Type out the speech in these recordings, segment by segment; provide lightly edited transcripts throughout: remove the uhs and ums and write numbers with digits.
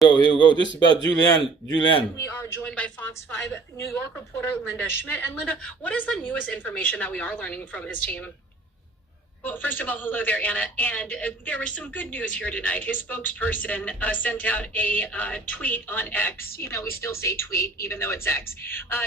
Here we go. This is about Giuliana. We are joined by Fox 5 New York reporter Linda Schmidt. And Linda, what is the newest information that we are learning from his team? Well, first of all, hello there, Anna. And there was some good news here tonight. His spokesperson sent out a tweet on X. You know, we still say tweet, even though it's X,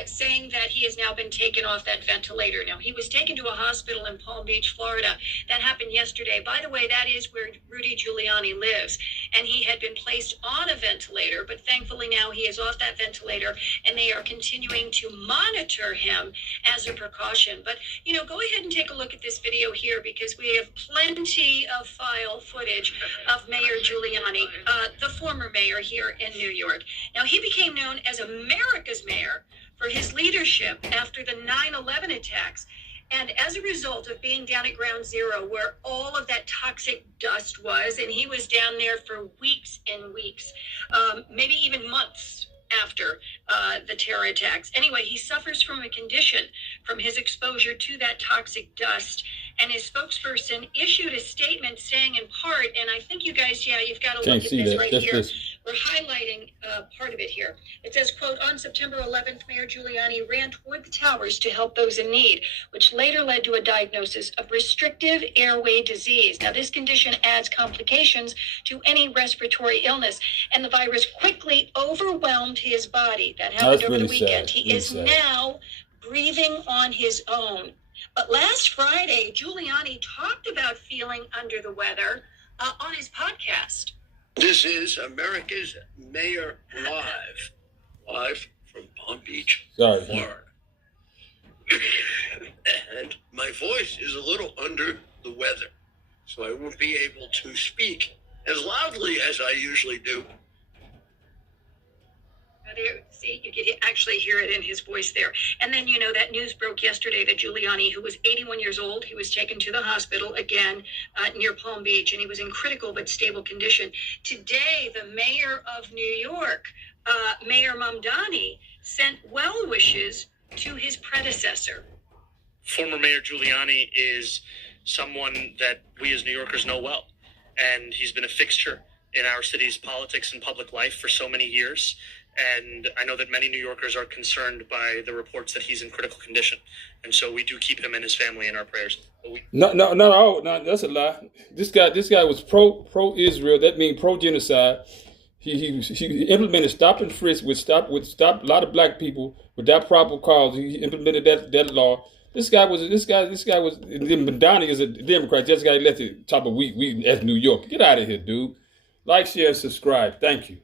saying that he has now been taken off that ventilator. Now, he was taken to a hospital in Palm Beach, Florida. That happened yesterday. By the way, that is where Rudy Giuliani lives. And he had been placed on a ventilator, but thankfully now he is off that ventilator, and they are continuing to monitor him as a precaution. But, you know, go ahead and take a look at this video here, because we have plenty of file footage of Mayor Giuliani, the former mayor here in New York. Now, he became known as America's mayor for his leadership after the 9/11 attacks. And as a result of being down at ground zero, where all of that toxic dust was, and he was down there for weeks and weeks, maybe even months after the terror attacks. Anyway, he suffers from a condition from his exposure to that toxic dust. And his spokesperson issued a statement saying in part, and I think you guys, you've got to look at this right here. We're highlighting part of it here. It says, quote, on September 11th, Mayor Giuliani ran toward the towers to help those in need, which later led to a diagnosis of restrictive airway disease. Now, this condition adds complications to any respiratory illness, and the virus quickly overwhelmed his body. That happened over the weekend. He is now breathing on his own. But last Friday, Giuliani talked about feeling under the weather on his podcast. This is America's Mayor live from Palm Beach, Florida. And my voice is a little under the weather, so I won't be able to speak as loudly as I usually do. There, see, you can actually hear it in his voice there. And then, you know, that news broke yesterday that Giuliani, who was 81 years old, he was taken to the hospital again near Palm Beach, and he was in critical but stable condition. Today, the mayor of New York, Mayor Mamdani, sent well wishes to his predecessor. Former Mayor Giuliani is someone that we as New Yorkers know well, and he's been a fixture in our city's politics and public life for so many years. And I know that many New Yorkers are concerned by the reports that he's in critical condition. And so we do keep him and his family in our prayers. No, that's a lie. This guy was pro-Israel. That means pro-genocide. He implemented stop and frisk, which stop a lot of black people without proper cause. He implemented that law. This guy was Madani is a Democrat. This guy elected top of we as New York. Get out of here, dude. Like, share, subscribe. Thank you.